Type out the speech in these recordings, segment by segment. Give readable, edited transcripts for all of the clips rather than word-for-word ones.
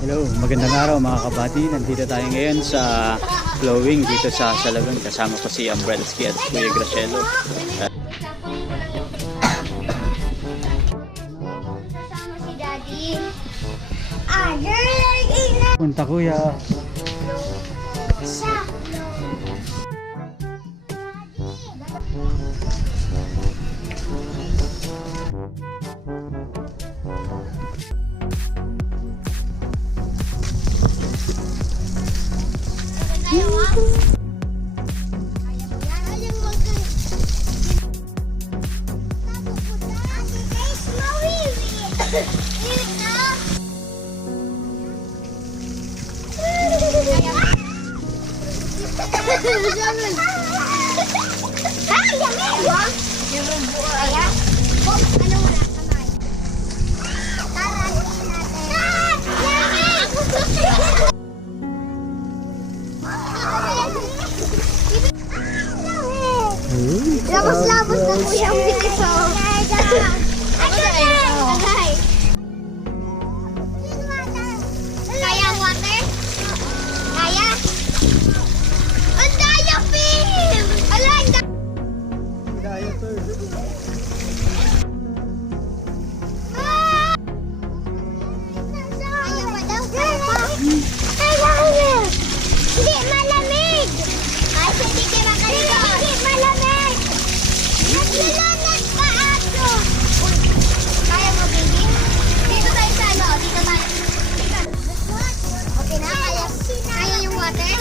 Hello, magandang araw mga kabady. Nandito tayo ngayon sa flowing dito sa Salogon. Kasama ko si Umbrella Ski at Kuya Gracielo. Kasama si Daddy. Punta kuya. Siya. Labos-labos na kuya ang bilis oh. Kaya ang water? Kaya? Ang daya, Pim! Ala, ang daya! Daya, sir. Kaya ba daw? Kaya ba? Kaya! Hindi, malamig! Kasi hindi kayo makaligo. Hindi, malamig! Naglalanag pa ako! Kaya mo, baby? Dito tayo sa ano? Dito tayo. Okay na? Kaya yung water?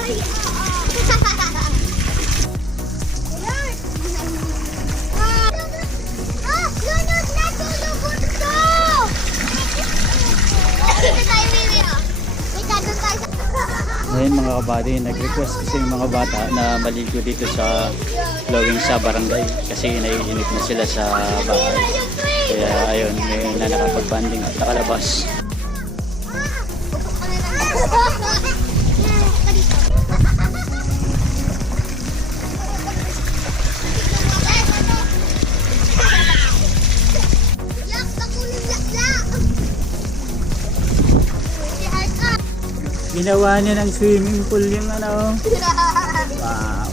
Lunod na! Tulugod ko! Dito tayo, baby. Wait, doon tayo. Ngayon mga kabady, nag-request kasi yung mga bata na maligo dito sa flowing sa barangay. Kasi naiinip na sila sa bahay. Kaya ayun, ngayon na nakapag-banding at nakalabas. Ginawa niya ng swimming pool yung ano. Wow.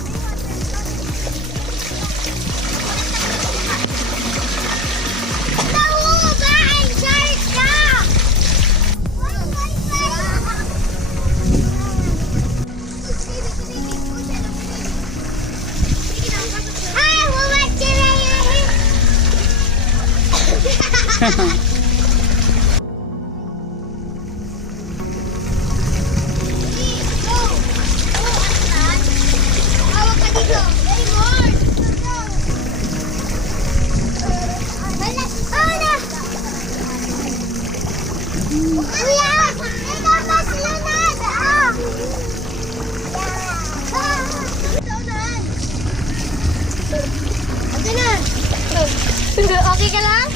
Okay ka lang?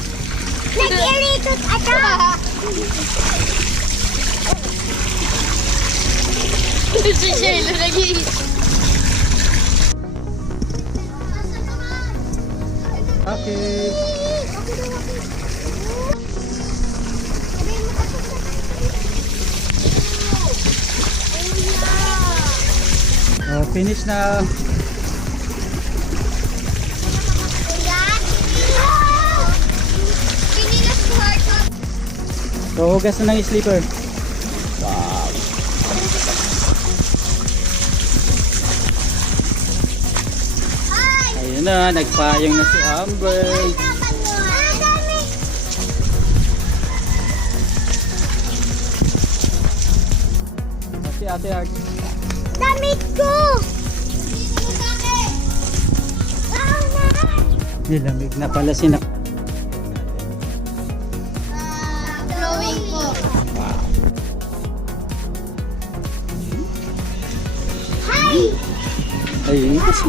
Nag-irikot ata! Si Shelo lagi. Okay. Finish na. So, hugas na ng sleeper. Wow. Ayun na, nagpayong na si Amber. Si Ate Art. Damit ko! Nilamig na pala si Nak. Flowing po. Wow. Hi! Ayun kasi.